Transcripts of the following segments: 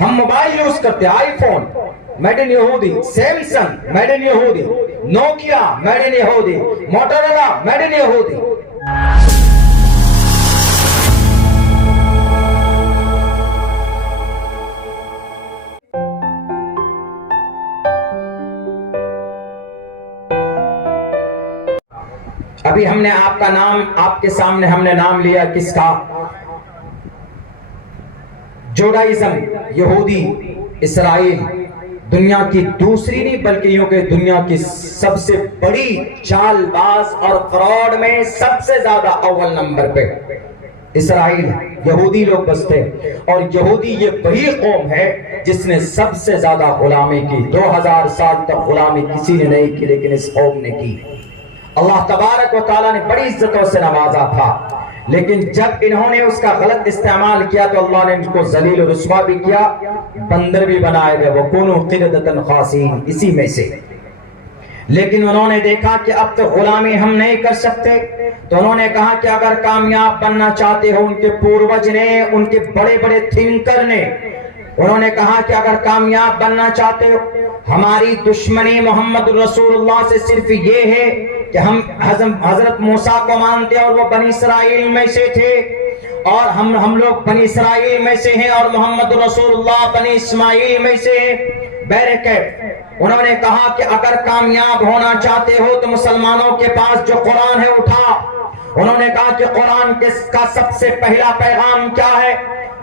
ہم mobile use کرتے ہیں، آئی فون میڈ ان یہودی، سیمسنگ میڈ ان یہودی، نوکیا میڈ ان یہودی، موٹورولا میڈ ان یہودی۔ ابھی ہم نے آپ کا نام، آپ کے سامنے ہم نے نام لیا کس کا؟ جوڈائزم، یہودی اسرائیل، دنیا کی دوسری نہیں بلکہ یوں کہ دنیا کی سب سے بڑی چال باز اور فراڈ میں سب سے زیادہ اول نمبر پہ اسرائیل، یہودی لوگ بستے۔ اور یہودی یہ وہی قوم ہے جس نے سب سے زیادہ غلامی کی، 2000 سال تک غلامی کسی نے نہیں کی لیکن اس قوم نے کی۔ اللہ تبارک و تعالیٰ نے بڑی عزتوں سے نوازا تھا، لیکن جب انہوں نے اس کا غلط استعمال کیا تو اللہ نے ان کو ذلیل و رسوا بھی کیا، بندر بھی بنائے گئے، وَكُونُوا قِرَدَةً خَاسِئِينَ، اسی میں سے۔ لیکن انہوں نے دیکھا کہ اب تو غلامی ہم نہیں کر سکتے، تو انہوں نے کہا کہ اگر کامیاب بننا چاہتے ہو، ان کے پوروج نے، ان کے بڑے بڑے تھنکر نے، انہوں نے کہا کہ اگر کامیاب بننا چاہتے ہو، ہماری دشمنی محمد رسول اللہ سے صرف یہ ہے کہ ہم حضرت موسیٰ کو مانتے اور وہ بنی اسرائیل میں سے تھے، اور ہم لوگ بنی اسرائیل میں سے ہیں، اور محمد رسول اللہ بنی اسماعیل میں سے ہیں۔ بہرکیف انہوں نے کہا کہ اگر کامیاب ہونا چاہتے ہو تو مسلمانوں کے پاس جو قرآن ہے اٹھا۔ انہوں نے کہا کہ قرآن کا سب سے پہلا پیغام کیا ہے؟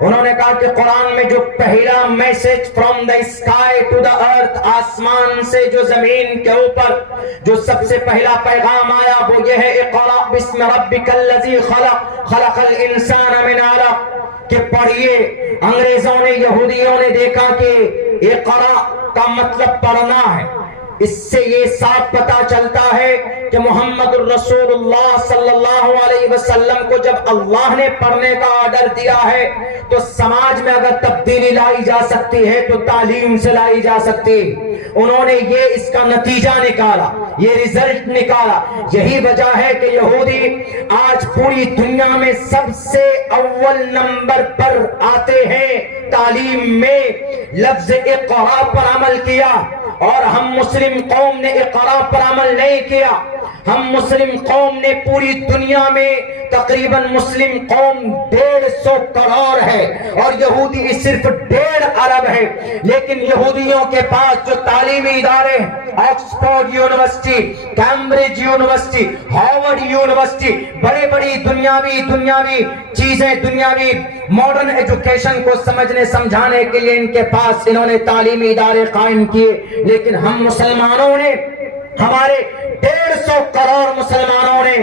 انہوں نے کہا کہ قرآن میں جو پہلا message from the sky to the earth, آسمان سے جو زمین کے اوپر جو سب سے پہلا پیغام آیا وہ یہ ہے، اقرأ بسم ربک الذی خلق خلق الانسان من علق، کہ پڑھیے۔ انگریزوں نے، یہودیوں نے دیکھا کہ اقرأ کا مطلب پڑھنا ہے، اس سے یہ صاف پتا چلتا ہے کہ محمد الرسول اللہ صلی اللہ علیہ وسلم کو جب اللہ نے پڑھنے کا آرڈر دیا ہے تو سماج میں اگر تبدیلی لائی جا سکتی ہے تو تعلیم سے لائی جا سکتی۔ انہوں نے یہ اس کا نتیجہ نکالا، یہ ریزلٹ نکالا۔ یہی وجہ ہے کہ یہودی آج پوری دنیا میں سب سے اول نمبر پر آتے ہیں تعلیم میں۔ لفظ اقرا پر عمل کیا، اور ہم مسلم قوم نے اقرا پر عمل نہیں کیا۔ ہم مسلم قوم نے پوری دنیا میں تقریباً مسلم قوم 150 کروڑ ہے، اور یہودی صرف 1.5 ارب ہے، لیکن یہودیوں کے پاس جو تعلیمی ادارے، Oxford university, Cambridge university, Harvard university, بڑی بڑی دنیاوی چیزیں، دنیاوی ماڈرن ایجوکیشن کو سمجھنے سمجھانے کے لیے ان کے پاس انہوں نے تعلیمی ادارے قائم کیے، لیکن ہم مسلمانوں نے، ہمارے 150 کروڑ مسلمانوں نے،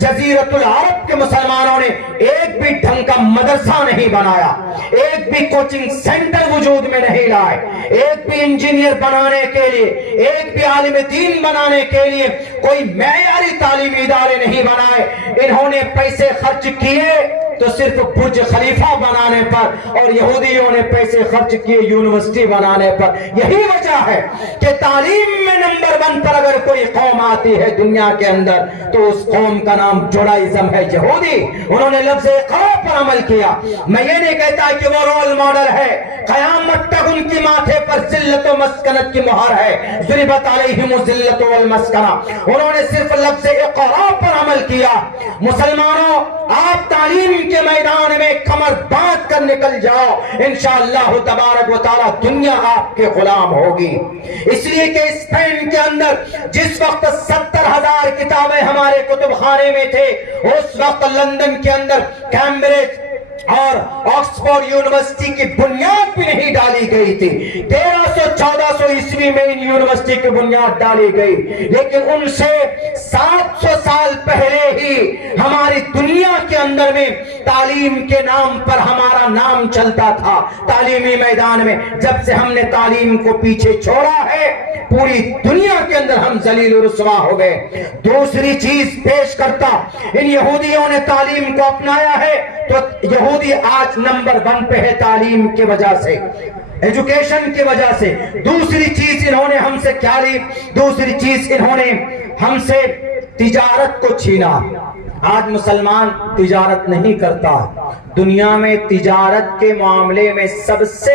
جزیرت العرب کے مسلمانوں نے ایک بھی ڈھنگ کا مدرسہ نہیں بنایا، ایک بھی کوچنگ سینٹر وجود میں نہیں لائے، ایک بھی انجینئر بنانے کے لیے، ایک بھی عالم دین بنانے کے لیے کوئی معیاری تعلیمی ادارے نہیں بنائے۔ انہوں نے پیسے خرچ کیے تو صرف برج خلیفہ بنانے پر، اور یہودیوں نے پیسے خرچ کیے یونیورسٹی بنانے پر۔ یہی وجہ ہے کہ تعلیم میں نمبر 1 پر اگر کوئی قوم آتی ہے دنیا کے اندر تو اس قوم کا نام جوڈائزم ہے، یہودی۔ انہوں نے لفظ اقرا پر عمل کیا۔ میں یہ نہیں کہتا کہ وہ رول ماڈل ہے، قیامت تک ان کی ماتھے پر ذلت و مسکنت کی مہر ہے، ضربت علیہم الذلۃ والمسکنہ۔ انہوں نے صرف لفظ اقرا پر عمل کیا۔ مسلمانوں، آپ تعلیم کے میدان میں کمر باندھ کر نکل جاؤ، انشاءاللہ تبارک و تعالی دنیا آپ کے غلام ہوگی۔ اس لیے کہ اسپین کے اندر جس وقت 70,000 کتابیں ہمارے کتب خانے میں تھے، اس وقت لندن کے اندر کیمبرج اور آکسفورڈ یونیورسٹی کی بنیاد بھی نہیں ڈالی گئی تھی۔ 1300-1400 عیسوی میں ان یونیورسٹی کی بنیاد ڈالی گئی، لیکن ان سے 700 سال پہلے ہی ہماری دنیا کے اندر میں تعلیم کے نام پر ہمارا نام چلتا تھا تعلیمی میدان میں۔ جب سے ہم نے تعلیم کو پیچھے چھوڑا ہے، پوری دنیا کے اندر ہم ذلیل و رسوا ہو گئے۔ دوسری چیز پیش کرتا، ان یہودیوں نے تعلیم کو اپنایا ہے تو یہودی آج نمبر 1 پہ ہے تعلیم کی وجہ سے، ایجوکیشن کی وجہ سے۔ دوسری چیز انہوں نے ہم سے کیا لی؟ دوسری چیز انہوں نے ہم سے تجارت کو چھینا۔ آج مسلمان تجارت نہیں کرتا۔ دنیا میں تجارت کے معاملے میں سب سے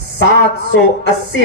780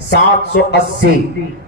780।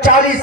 40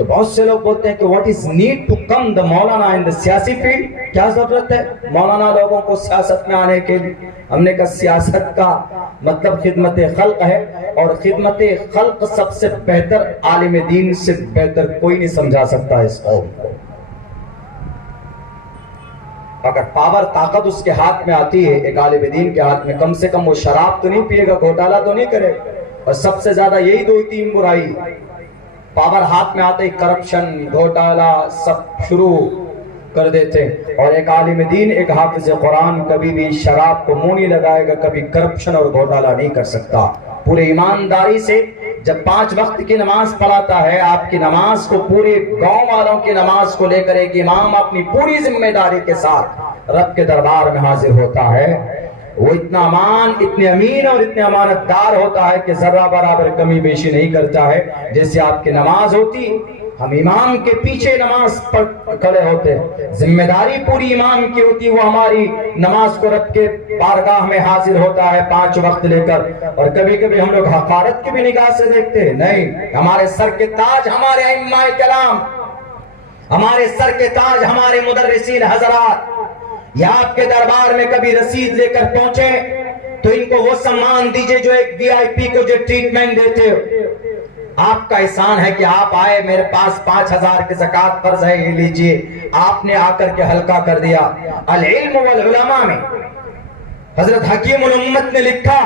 تو بہت سے لوگ بولتے ہیں کہ what is need to come the Maulana in the سیاسی فیلڈ, کیا ضرورت ہے مولانا لوگوں کو سیاست میں آنے کے لیے. ہم نے کہا سیاست کا مطلب خدمت خلق ہے, اور خدمت خلق سب سے بہتر عالم دین سے بہتر کوئی نہیں سمجھا سکتا اس قوم کو. اگر پاور طاقت اس کے ہاتھ میں آتی ہے, ایک عالم دین کے ہاتھ میں, کم سے کم وہ شراب تو نہیں پیے گا, گھوٹالا تو نہیں کرے, اور سب سے زیادہ یہی دو تین برائی. پاور ہاتھ میں آتے ہی کرپشن, گھوٹالا سب شروع کر دیتے. اور ایک عالم دین, ایک حافظ قرآن کبھی بھی شراب کو منہ نہیں لگائے گا, کبھی کرپشن اور گھوٹالا نہیں کر سکتا. پورے ایمانداری سے جب 5 وقت کی نماز پڑھاتا ہے, آپ کی نماز کو پورے گاؤں والوں کی نماز کو لے کر ایک امام اپنی پوری ذمہ داری کے ساتھ رب کے دربار میں حاضر ہوتا ہے, وہ اتنا امان, اتنے امین اور اتنے امانت دار ہوتا ہے کہ ذرہ برابر کمی بیشی نہیں کرتا ہے. جیسے آپ کی نماز ہوتی, ہم امام کے پیچھے نماز پڑھ کھڑے ہوتے, ذمہ داری پوری امام کی ہوتی, وہ ہماری نماز کو رب کے بارگاہ میں حاضر ہوتا ہے 5 وقت لے کر. اور کبھی کبھی ہم لوگ حقارت کی بھی نگاہ سے دیکھتے ہیں, نہیں, ہمارے سر کے تاج ہمارے ائمہ کرام, ہمارے سر کے تاج ہمارے مدرسین حضرات, یا آپ کے دربار میں کبھی رسید لے کر پہنچے تو ان کو وہ سامان دیجئے جو ایک وی آئی پی کو جو ٹریٹمنٹ دیتے ہو. آپ کا احسان ہے کہ آپ آئے, میرے پاس 5000 کی زکوٰۃ قرض ہے, یہ لیجئے. آپ نے آ کر کے ہلکا کر دیا. العلم والعلماء میں حضرت حکیم الامت نے لکھا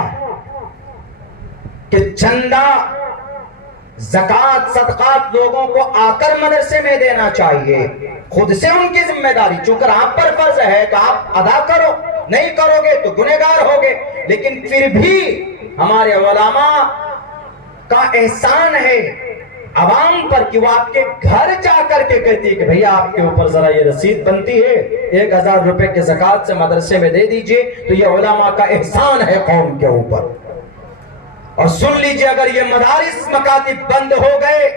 کہ چندہ, زکوٰۃ, صدقات لوگوں کو آ کر مدرسے میں دینا چاہیے, خود سے ان کی ذمہ داری. چونکہ آپ پر فرض ہے تو آپ ادا کرو, نہیں کرو گے تو گنہگار ہوگے. لیکن پھر بھی ہمارے علماء کا احسان ہے عوام پر کہ وہ آپ کے گھر جا کر کے کہتی ہے کہ بھئی آپ کے اوپر ذرا یہ رسید بنتی ہے, 1000 روپے کے زکوٰۃ سے مدرسے میں دے دیجئے. تو یہ علماء کا احسان ہے قوم کے اوپر. اور سن لیجئے, اگر یہ مدارس مکاتب بند ہو گئے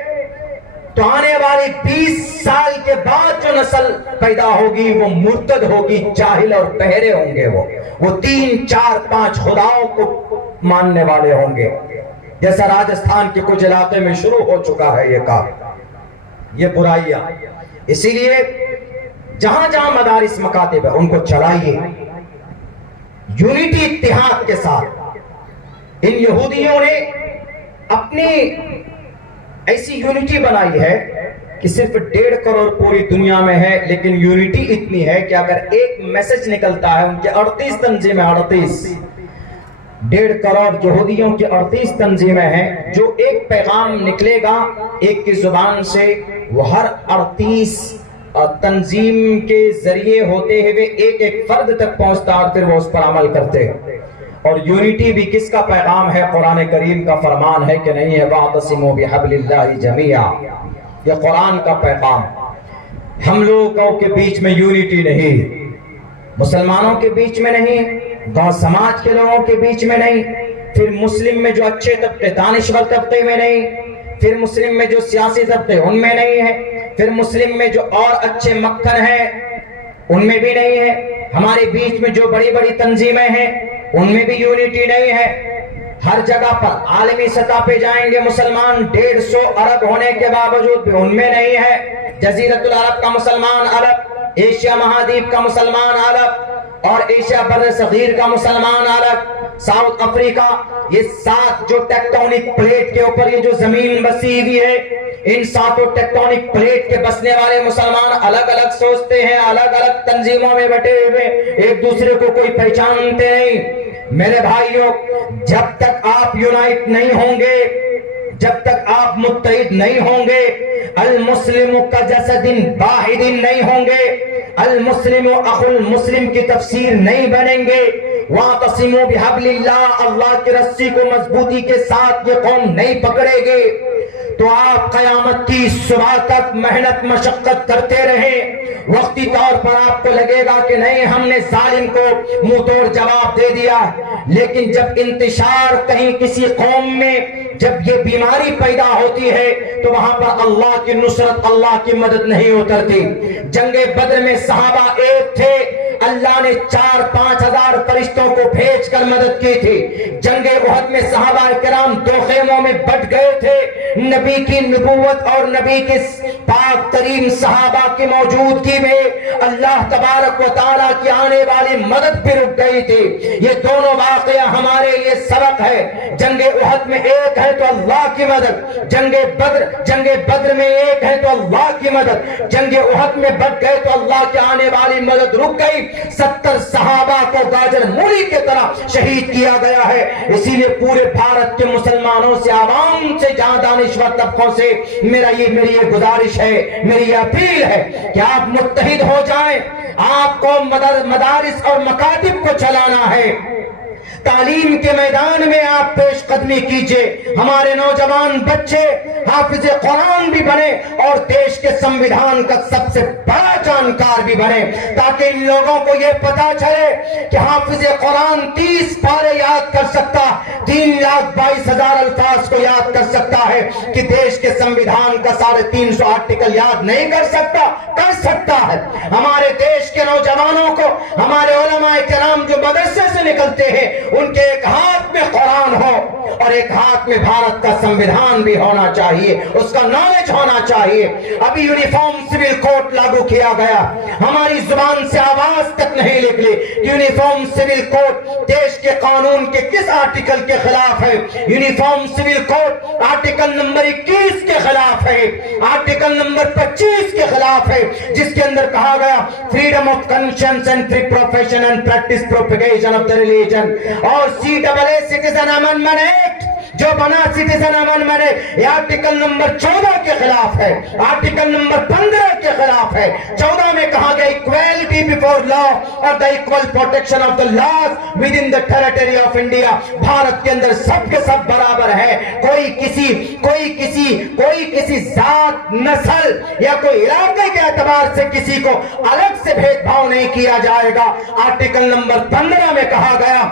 تو آنے والی 20 سال کے بعد جو نسل پیدا ہوگی وہ مرتد ہوگی, جاہل اور بہرے ہوں گے. وہ 3, 4, 5 خداؤں کو ماننے والے ہوں گے, جیسا راجستھان کے کچھ علاقے میں شروع ہو چکا ہے یہ کام, یہ برائیاں. اسی لیے جہاں جہاں مدارس مکاتب ہے ان کو چلائیے یونٹی, اتحاد کے ساتھ. ان یہودیوں نے اپنی ایسی یونٹی بنائی ہے کہ صرف 1.5 کروڑ پوری دنیا میں ہے, لیکن یونٹی اتنی ہے کہ اگر ایک میسج نکلتا ہے, ان کے 38 تنظیمیں, 1.5 کروڑ یہودیوں کی 38 تنظیمیں ہیں, جو ایک پیغام نکلے گا ایک کی زبان سے, وہ ہر 38 تنظیم کے ذریعے ہوتے ہوئے ایک ایک فرد تک پہنچتا اور پھر وہ اس پر عمل کرتے. اور یونٹی بھی کس کا پیغام ہے؟ قرآن کریم کا فرمان ہے کہ نہیں ہے, وَاعْتَصِمُوا بِحَبْلِ اللَّهِ جَمِيعًا. یہ قرآن کا پیغام. ہم لوگوں کے بیچ میں یونٹی نہیں, مسلمانوں کے بیچ میں نہیں, گاؤں سماج کے لوگوں کے بیچ میں نہیں, پھر مسلم میں جو اچھے طبقے, دانشور طبقے میں نہیں, پھر مسلم میں جو سیاسی طبقے ان میں نہیں ہے, پھر مسلم میں جو اور اچھے مکھن ہیں ان میں بھی نہیں ہے, ہمارے بیچ میں جو بڑی بڑی تنظیمیں ہیں ان میں بھی یونٹی نہیں ہے. ہر جگہ پر عالمی سطح پہ جائیں گے مسلمان 150 ارب ہونے کے باوجود بھی ان میں نہیں ہے. جزیرۃ العرب کا مسلمان الگ, ایشیا مہادیپ کا مسلمان الگ, اور ایشیا بر صغیر کا مسلمان الگ, ساؤتھ افریقہ, یہ 7 جو ٹیکٹونک پلیٹ کے اوپر یہ جو زمین بسی ہوئی ہے, ان 7 ٹیکٹونک پلیٹ کے بسنے والے مسلمان الگ الگ سوچتے ہیں, الگ الگ تنظیموں میں بٹے ہوئے, ایک دوسرے کو کوئی پہچانتے نہیں. میرے بھائیوں, جب تک آپ یونائٹ نہیں ہوں گے, جب تک آپ متحد نہیں ہوں گے, المسلم کجسد واحد نہیں ہوں گے, المسلم اخو المسلم کی تفسیر نہیں بنیں گے, وَاعْتَصِمُوا بِحَبْلِ اللَّهِ, اللہ کی رسی کو مضبوطی کے ساتھ یہ قوم نہیں پکڑے گے, تو آپ قیامت کی صبح تک محنت مشقت کرتے رہیں. وقتی طور پر آپ کو لگے گا کہ نہیں, ہم نے ظالم کو منہ توڑ جواب دے دیا, لیکن جب انتشار کہیں کسی قوم میں جب یہ بیماری پیدا ہوتی ہے تو وہاں پر اللہ کی نصرت, اللہ کی مدد نہیں اترتی. جنگ بدر میں صحابہ ایک تھے, اللہ نے 4-5 ہزار فرشتوں کو بھیج کر مدد کی تھی۔ جنگ احد میں صحابہ کرام 2 خیموں میں بٹ گئے تھے، نبی کی نبوت اور نبی کے پاک ترین صحابہ کی موجودگی میں اللہ تبارک و تعالیٰ کی آنے والی مدد بھی رک گئی تھی۔ یہ دونوں واقعہ ہمارے لیے سبق ہے۔ جنگ احد میں ایک ہے تو اللہ کی مدد، جنگ بدر میں ایک ہے تو اللہ کی مدد، جنگ احد میں بٹ گئے تو اللہ کی آنے والی مدد رک گئی۔ 70 صحابہ کو گاجر مولی کی طرح شہید کیا گیا ہے۔ اسی لیے پورے بھارت کے مسلمانوں سے، عوام سے، جہاں دانشور طبقوں سے میری یہ گزارش ہے، میری یہ اپیل ہے کہ آپ متحد ہو جائیں۔ آپ کو مدارس اور مکاتب کو چلانا ہے، تعلیم کے میدان میں آپ پیش قدمی کیجئے، ہمارے نوجوان بچے حافظ قرآن بھی بنے اور دیش کے سمویدھان کا سب سے بڑا جانکار بھی بنے، تاکہ ان لوگوں کو یہ پتا چلے کہ حافظ قرآن 30 پارے یاد کر سکتا، 3,22,000 الفاظ کو یاد کر سکتا ہے، کہ دیش کے سمویدھان کا 350 آرٹیکل یاد نہیں کر سکتا، کر سکتا ہے۔ ہمارے دیش کے نوجوانوں کو، ہمارے علماء کرام جو مدرسے سے نکلتے ہیں، ان کے ایک ہاتھ میں قرآن ہو اور ایک ہاتھ میں بھارت کا سمویدھان بھی ہونا چاہیے، اس کا نالج ہونا چاہیے۔ ابھی یونیفارم سول کوڈ لاگو کیا گیا، ہماری زبان سے آواز تک نہیں نکلی کہ یونیفارم سول کوڈ دیش کے قانون کے کس آرٹیکل کے خلاف ہے۔ Uniform civil code article number 21 کے خلاف ہے، آرٹیکل نمبر 25 کے خلاف ہے، جس کے اندر کہا گیا freedom of conscience and free profession and practice propagation of the religion, اور CAA سٹیزن امینڈمنٹ ایکٹ جو بنا سٹیزن امینڈمنٹ ہے، یہ آرٹیکل نمبر 14 کے خلاف ہے، آرٹیکل نمبر 15 کے خلاف ہے۔ 14 میں کہا گیا equality before law اور the equal protection of the laws within the territory of India۔ Bharat کے اندر سب کے سب برابر ہے، کوئی کسی ذات، نسل یا کوئی علاقے کے اعتبار سے کسی کو الگ سے بھید بھاؤ نہیں کیا جائے گا۔ آرٹیکل نمبر 15 میں کہا گیا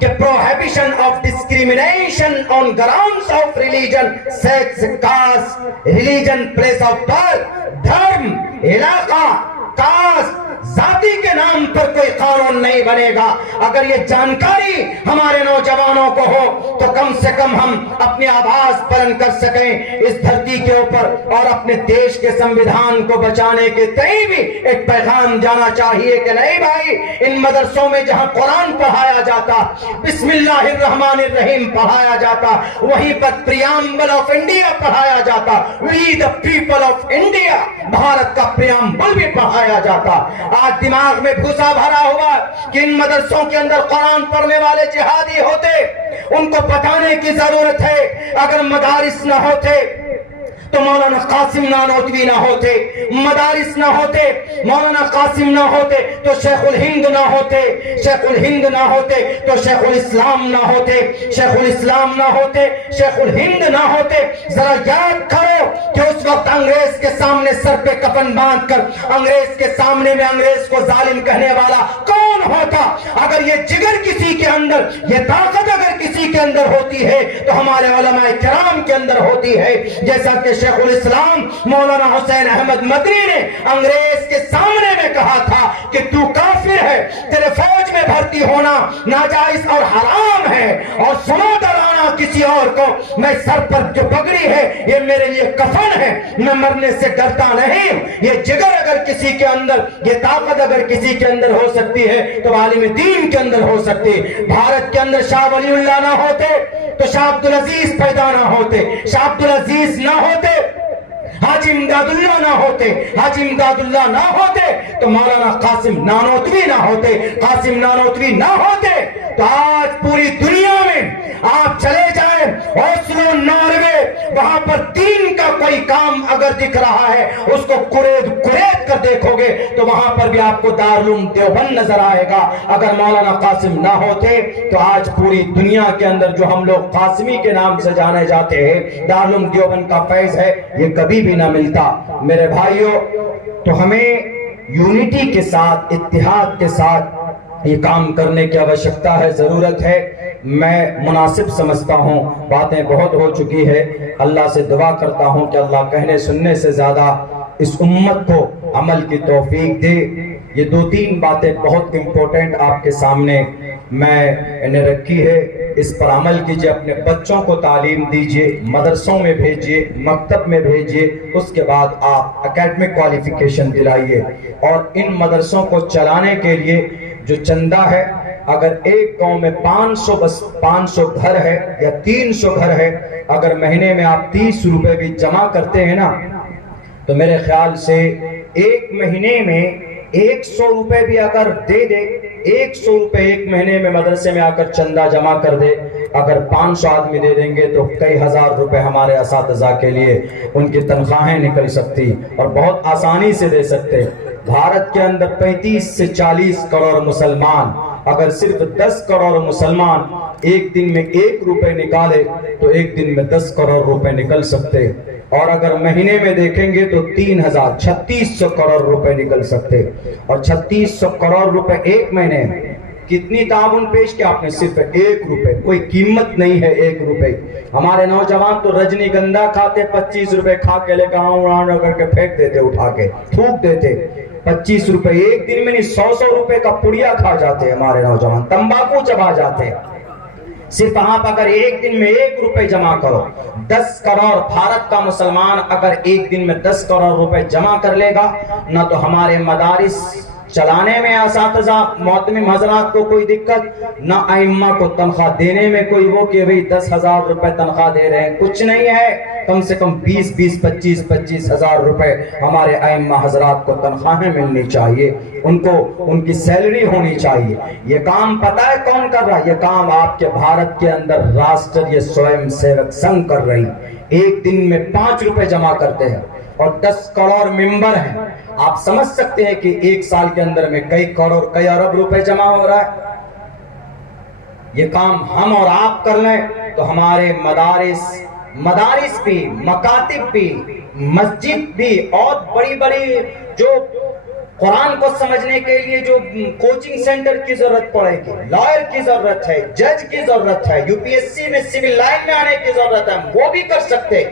کہ prohibition of discrimination on grounds of religion, sex, caste, religion, place of birth، دھرم، علاقہ، کاسٹ، ذاتی کے نام پر کوئی قانون نہیں بنے گا۔ اگر یہ جانکاری ہمارے نوجوانوں کو ہو تو کم سے کم ہم اپنی آواز بلند کر سکیں اس دھرتی کے اوپر، اور اپنے دیش کے سمویدھان کو بچانے کے تئیں بھی ایک پیغام جانا چاہیے کہ نہیں بھائی، ان مدرسوں میں جہاں قرآن پڑھایا جاتا، بسم اللہ الرحمن الرحیم پڑھایا جاتا، وہیں پر پریامبل آف انڈیا پڑھایا جاتا، we the people of India, Bharat کا پریامبل بھی پڑھایا جاتا۔ آج دماغ میں بھوسا بھرا ہوا کہ ان مدرسوں کے اندر قرآن پڑھنے والے جہادی ہوتے، ان کو بتانے کی ضرورت ہے۔ اگر مدارس نہ ہوتے تو مولانا قاسم نانوتوی نہ ہوتے، مدارس نہ ہوتے، مولانا قاسم نہ ہوتے تو شیخ الہند نہ ہوتے، شیخ الہند نہ ہوتے تو شیخ الاسلام نہ ہوتے، شیخ الاسلام نہ ہوتے، شیخ الہند نہ ہوتے۔ ذرا یاد کرو کہ اس وقت انگریز کے سامنے سر پہ کفن باندھ کر انگریز کے سامنے میں انگریز کو ظالم کہنے والا کون ہوتا؟ اگر یہ جگر کسی کے اندر، یہ طاقت اگر کسی کے اندر ہوتی ہے تو ہمارے علماء کرام کے اندر ہوتی ہے۔ جیسا کہ شیخ الاسلام مولانا حسین احمد مدنی نے انگریز کے سامنے میں کہا تھا کہ تو کافر ہے، تیرے فوج میں بھرتی ہونا ناجائز اور حرام ہے، اور سنا ڈرانا کسی اور کو، میں سر پر جو پگڑی ہے یہ میرے لیے کفن ہے، میں مرنے سے ڈرتا نہیں ہوں۔ یہ جگر اگر کسی کے اندر، یہ طاقت اگر کسی کے اندر ہو سکتی ہے تو عالم دین کے اندر ہو سکتی ہے۔ بھارت کے اندر شاہ ولی اللہ نہ ہوتے تو شاہ عبدالعزیز پیدا نہ ہوتے، شاہ عبدالعزیز نہ ہوتے، حاجی امداد اللہ نہ ہوتے، حاجی امداد اللہ نہ ہوتے تو مولانا قاسم نانوتوی نہ ہوتے، قاسم نانوتوی نہ ہوتے تو آج پوری دنیا میں آپ چلے جائیں، اوسلو، ناروے، وہاں پر دین کا کوئی کام اگر دکھ رہا ہے اس کو قرید کر دیکھو گے تو وہاں پر بھی آپ کو دارالعلوم دیوبند نظر آئے گا۔ اگر مولانا قاسم نہ ہوتے تو آج پوری دنیا کے اندر جو ہم لوگ قاسمی کے نام سے جانے جاتے ہیں، دارالعلوم دیوبند کا فیض ہے، یہ کبھی بھی نہ ملتا۔ میرے بھائیوں، تو ہمیں یونٹی کے ساتھ، اتحاد کے ساتھ یہ کام کرنے کی آوشکتا ہے، ضرورت ہے۔ میں مناسب سمجھتا ہوں، باتیں بہت ہو چکی ہے۔ اللہ سے دعا کرتا ہوں کہ اللہ کہنے سننے سے زیادہ اس امت کو عمل کی توفیق دے۔ یہ 2-3 باتیں بہت امپورٹنٹ آپ کے سامنے میں نے رکھی ہے. اس پر عمل کیجئے, اپنے بچوں کو تعلیم دیجئے, مدرسوں میں بھیجئے, مکتب میں بھیجئے, اس کے بعد آپ اکیڈمک کوالیفیکیشن دلائیے. اور ان مدرسوں کو چلانے کے لیے جو چندہ ہے, اگر ایک گاؤں میں 500 گھر ہے یا 300 گھر ہے, اگر مہینے میں آپ 30 روپے بھی جمع کرتے ہیں نا, تو میرے خیال سے ایک مہینے میں 100 روپے بھی اگر دے دے, 100 روپے ایک مہینے میں مدرسے میں آ کر چندہ جمع کر دے, اگر 500 آدمی دے دیں گے تو کئی ہزار روپے ہمارے اساتذہ کے لیے ان کی تنخواہیں نکل سکتی اور بہت آسانی سے دے سکتے. بھارت کے اندر 35 سے 40 کروڑ مسلمان, اگر صرف 10 کروڑ مسلمان ایک دن میں 1 روپے نکالے تو ایک دن میں 10 کروڑ روپے نکل سکتے. اور اگر مہینے میں دیکھیں گے تو 3600 کروڑ روپے نکل سکتے. اور 3600 کروڑ روپے ایک مہینے میں کتنی تعاون پیش کیا آپ نے, صرف 1 روپے, کوئی قیمت نہیں ہے 1 روپے. ہمارے نوجوان تو رجنی گندھا کھاتے, 25 روپے کھا کے لے کے کر کے پھینک دیتے, اٹھا کے تھوک دیتے. 25 روپے ایک دن میں نہیں, 100 روپے کا پڑیا کھا جاتے ہمارے نوجوان, تمباکو چبا جاتے. صرف آپ اگر ایک دن میں 1 روپے جمع کرو, 10 کروڑ بھارت کا مسلمان اگر ایک دن میں 10 کروڑ روپے جمع کر لے گا, نہ تو ہمارے مدارس چلانے میں اساتذہ معتمم حضرات کو کوئی دقت, نہ ائمہ کو تنخواہ دینے میں کوئی وہ کہ بھئی 10,000 روپے تنخواہ دے رہے ہیں, کچھ نہیں ہے. کم سے کم 25 ہزار روپے ہمارے ائمہ حضرات کو تنخواہیں ملنی چاہیے, ان کو ان کی سیلری ہونی چاہیے. یہ کام پتہ ہے کون کر رہا ہے؟ یہ کام آپ کے بھارت کے اندر راشٹریہ سوئم سیوک سنگھ کر رہی. ایک دن میں 5 روپے جمع کرتے ہیں اور 10 کروڑ ممبر ہیں. آپ سمجھ سکتے ہیں کہ ایک سال کے اندر میں کئی کروڑ کئی ارب روپے جمع ہو رہا ہے. یہ کام ہم اور آپ کر لیں تو ہمارے مدارس بھی, مکاتب بھی, مسجد بھی, اور بڑی بڑی جو قرآن کو سمجھنے کے لیے جو کوچنگ سینٹر کی ضرورت پڑے گی, لائر کی ضرورت ہے, جج کی ضرورت ہے, UPSC میں سول لائن میں آنے کی ضرورت ہے, وہ بھی کر سکتے.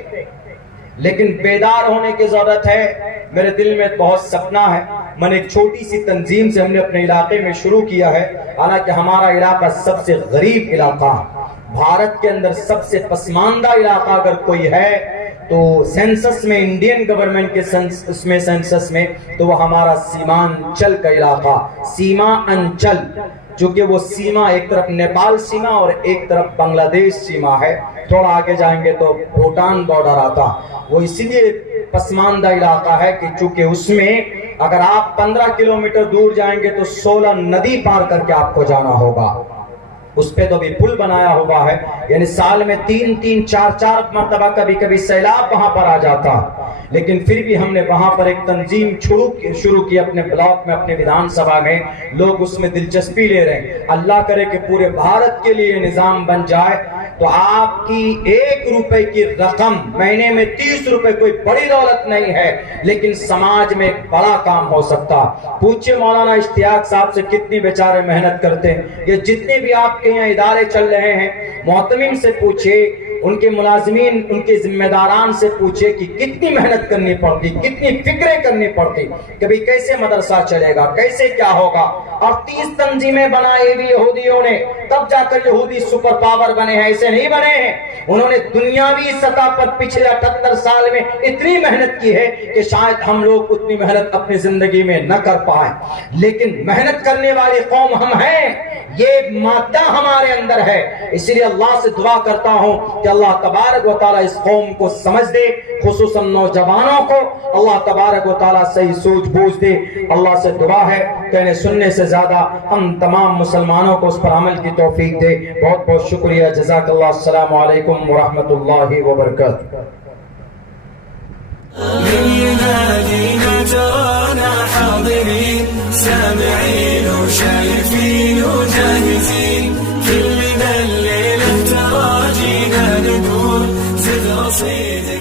لیکن بیدار ہونے کی ضرورت ہے. میرے دل میں بہت سپنا ہے, میں نے ایک چھوٹی سی تنظیم سے ہم نے اپنے علاقے میں شروع کیا ہے. حالانکہ ہمارا علاقہ سب سے غریب علاقہ, بھارت کے اندر سب سے پسماندہ علاقہ اگر کوئی ہے تو سینسس میں, انڈین گورنمنٹ کے سینسس میں, تو وہ ہمارا سیمانچل کا علاقہ, سیما انچل, جو کہ وہ سیما ایک طرف نیپال سیما اور ایک طرف بنگلہ دیش سیما ہے. تھوڑا آگے جائیں گے تو بھوٹان بارڈر آتا. وہ اسی لیے پسماندہ علاقہ ہے کہ چونکہ اس میں اگر آپ 15 کلومیٹر دور جائیں گے تو 16 ندی پار کر کے آپ کو جانا ہوگا. اس پہ تو بھی پل بنایا ہوا ہے, یعنی سال میں 3 4 مرتبہ کبھی کبھی سیلاب وہاں پر آ جاتا. لیکن پھر بھی ہم نے وہاں پر ایک تنظیم شروع کی اپنے بلاک میں, اپنے ویدھان سبھا میں. لوگ اس میں دلچسپی لے رہے ہیں. اللہ کرے کہ پورے بھارت کے لیے نظام بن جائے تو آپ کی 1 روپے کی رقم مہینے میں 30 روپے کوئی بڑی دولت نہیں ہے, لیکن سماج میں ایک بڑا کام ہو سکتا. پوچھئے مولانا اشتیاق صاحب سے کتنی بیچارے محنت کرتے ہیں. یہ جتنے بھی آپ کے یہاں ادارے چل رہے ہیں, معتمم سے پوچھئے, ان کے ملازمین, ان کے ذمہ داران سے پوچھے کہ کتنی محنت کرنی پڑتی, کتنی فکریں کرنی پڑتی, کبھی کیسے مدرسہ چلے گا, کیسے کیا ہوگا. اور 30 تنظیمیں بنائی بھی یہودیوں نے, تب جا کر یہودی سپر پاور بنے ہیں, ایسے نہیں بنے ہیں. انہوں نے دنیاوی سطح پر پچھلے 78 سال میں اتنی محنت کی ہے کہ شاید ہم لوگ اتنی محنت اپنی زندگی میں نہ کر پائیں. لیکن محنت کرنے والی قوم ہم ہیں, یہ مادہ ہمارے اندر ہے. اس لیے اللہ سے دعا کرتا ہوں کہ اللہ تبارک و تعالی اس قوم کو سمجھ دے, خصوصاً نوجوانوں کو اللہ تبارک و تعالی صحیح سوچ بوجھ دے. اللہ سے دعا ہے کہنے سننے سے زیادہ ہم تمام مسلمانوں کو اس پر عمل کی توفیق دے. بہت بہت شکریہ. جزاک اللہ. السلام علیکم ورحمۃ اللہ وبرکاتہ. سامعين وشايفين وجاهزين كلنا الليلة تراجينا نقول زد رصيد